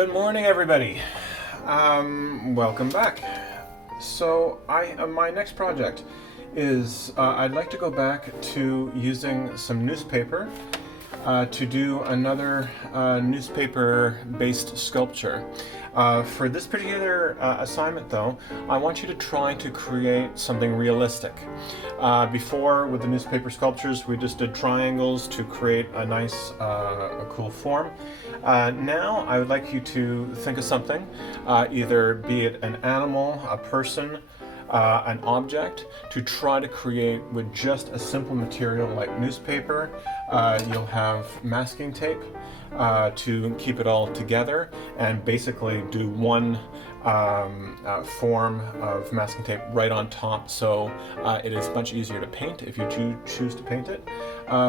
Good morning, everybody. Welcome back. So, my next project is I'd like to go back to using some newspaper to do another newspaper-based sculpture. For this particular assignment, though, I want you to try to create something realistic. Before, with the newspaper sculptures, we just did triangles to create a nice, a cool form. Now, I would like you to think of something, either be it an animal, a person, an object, to try to create with just a simple material like newspaper. You'll have masking tape to keep it all together, and basically do one form of masking tape right on top, so it is much easier to paint if you choose to paint it.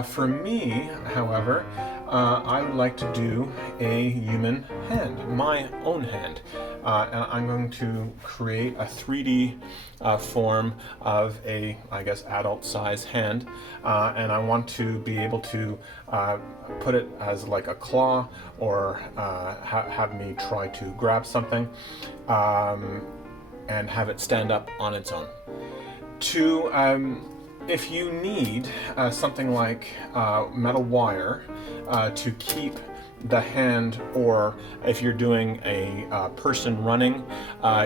For me, however, I would like to do a human hand, my own hand. And I'm going to create a 3D form of a, I guess, adult size hand. And I want to be able to put it as like a claw, or have me try to grab something and have it stand up on its own. If you need something like metal wire to keep the hand, or if you're doing a person running,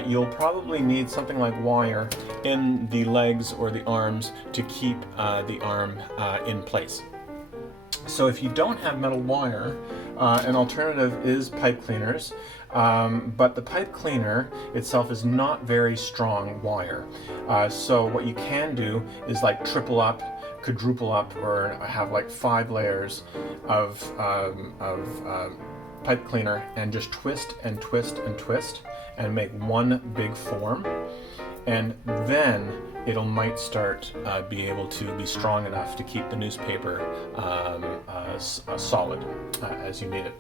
you'll probably need something like wire in the legs or the arms to keep the arm in place. So if you don't have metal wire, an alternative is pipe cleaners, but the pipe cleaner itself is not very strong wire. So what you can do is like triple up, quadruple up, or have like 5 layers of pipe cleaner, and just twist and twist and twist and make one big form, and then it'll might start be able to be strong enough to keep the newspaper solid as you need it.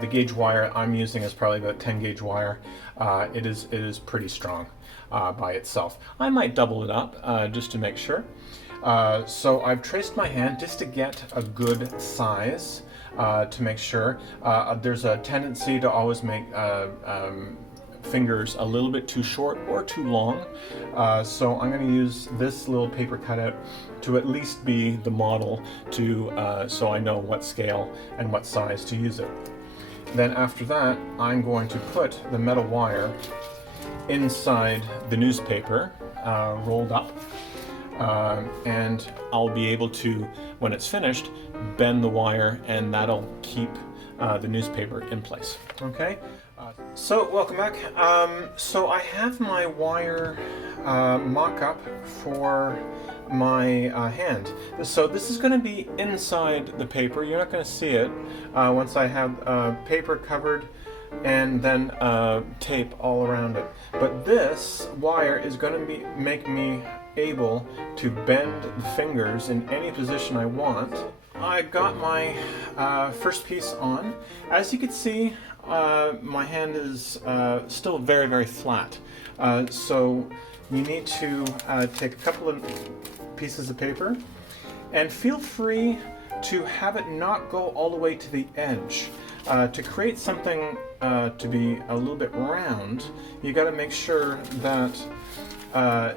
The gauge wire I'm using is probably about 10 gauge wire. It is pretty strong by itself. I might double it up just to make sure. So I've traced my hand just to get a good size, to make sure. There's a tendency to always make fingers a little bit too short or too long, so I'm going to use this little paper cutout to at least be the model, to so I know what scale and what size to use it. Then after that, I'm going to put the metal wire inside the newspaper, rolled up, and I'll be able to, when it's finished, bend the wire, and that'll keep the newspaper in place. Okay? So welcome back. So I have my wire mock-up for my hand. So this is going to be inside the paper. You're not going to see it once I have paper covered and then tape all around it. But this wire is going to make me able to bend the fingers in any position I want. I got my first piece on. As you can see, my hand is still very, very flat. So you need to take a couple of pieces of paper, and feel free to have it not go all the way to the edge. To create something to be a little bit round, you got to make sure that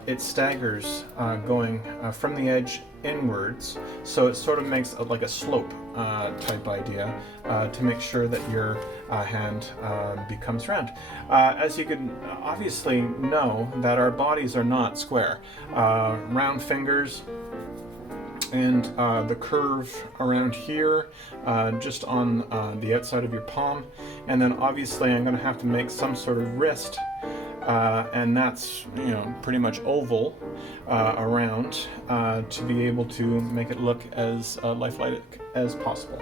it staggers going from the edge inwards, so it sort of makes like a slope type idea, to make sure that your hand becomes round. As you can obviously know, that our bodies are not square. Round fingers, and the curve around here, just on the outside of your palm, and then obviously I'm going to have to make some sort of wrist, and that's, you know, pretty much oval around, to be able to make it look as lifelike as possible.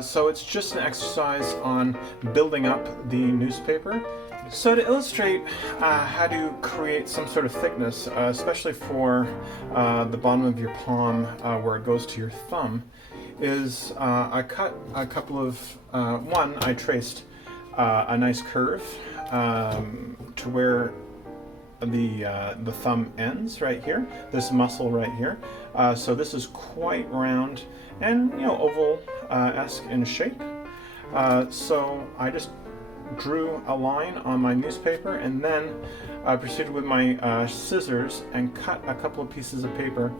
So it's just an exercise on building up the newspaper. So to illustrate how to create some sort of thickness, especially for the bottom of your palm where it goes to your thumb, is I cut a couple of, I traced a nice curve to where the thumb ends right here, this muscle right here. So this is quite round and, you know, oval-esque in shape. So I just drew a line on my newspaper and then proceeded with my scissors and cut a couple of pieces of paper,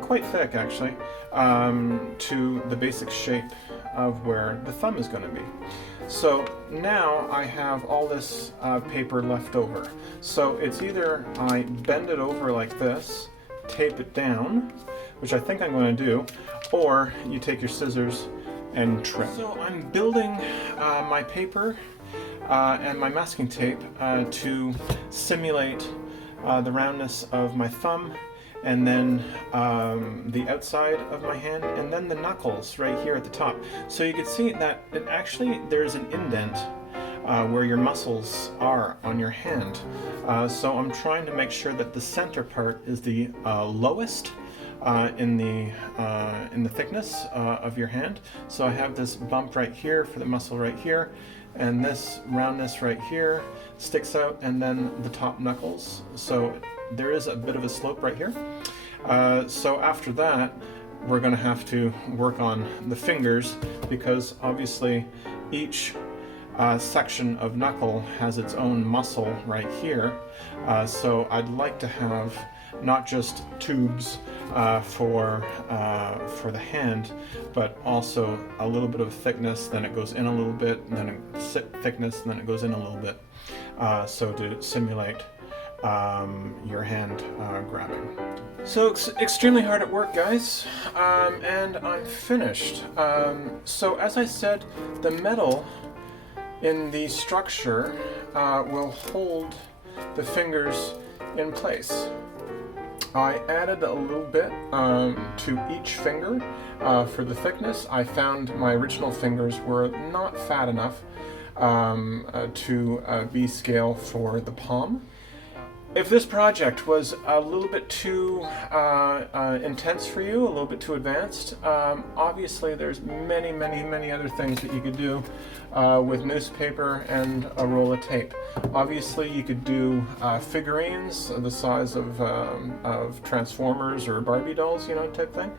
quite thick actually, to the basic shape of where the thumb is going to be. So now I have all this paper left over. So it's either I bend it over like this, tape it down, which I think I'm going to do, or you take your scissors and trim. So I'm building my paper and my masking tape to simulate the roundness of my thumb, and then the outside of my hand, and then the knuckles right here at the top. So you can see that there's an indent where your muscles are on your hand. So I'm trying to make sure that the center part is the lowest in the thickness of your hand. So I have this bump right here for the muscle right here, and this roundness right here sticks out, and then the top knuckles. So there is a bit of a slope right here. So after that, we're going to have to work on the fingers, because obviously each section of knuckle has its own muscle right here. So I'd like to have not just tubes for the hand, but also a little bit of thickness, then it goes in a little bit, and then a thickness, and then it goes in a little bit, so to simulate your hand grabbing. So it's extremely hard at work, guys, and I'm finished. So as I said, the metal in the structure will hold the fingers in place. I added a little bit to each finger for the thickness. I found my original fingers were not fat enough to be scale for the palm. If this project was a little bit too intense for you, a little bit too advanced, obviously there's many other things that you could do with newspaper and a roll of tape. Obviously you could do figurines the size of Transformers or Barbie dolls, you know, type thing.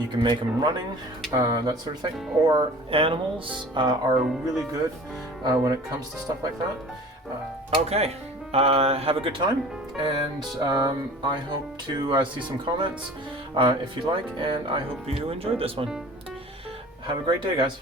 You can make them running, that sort of thing. Or animals are really good when it comes to stuff like that. Okay. Have a good time, and I hope to see some comments if you'd like, and I hope you enjoyed this one. Have a great day, guys.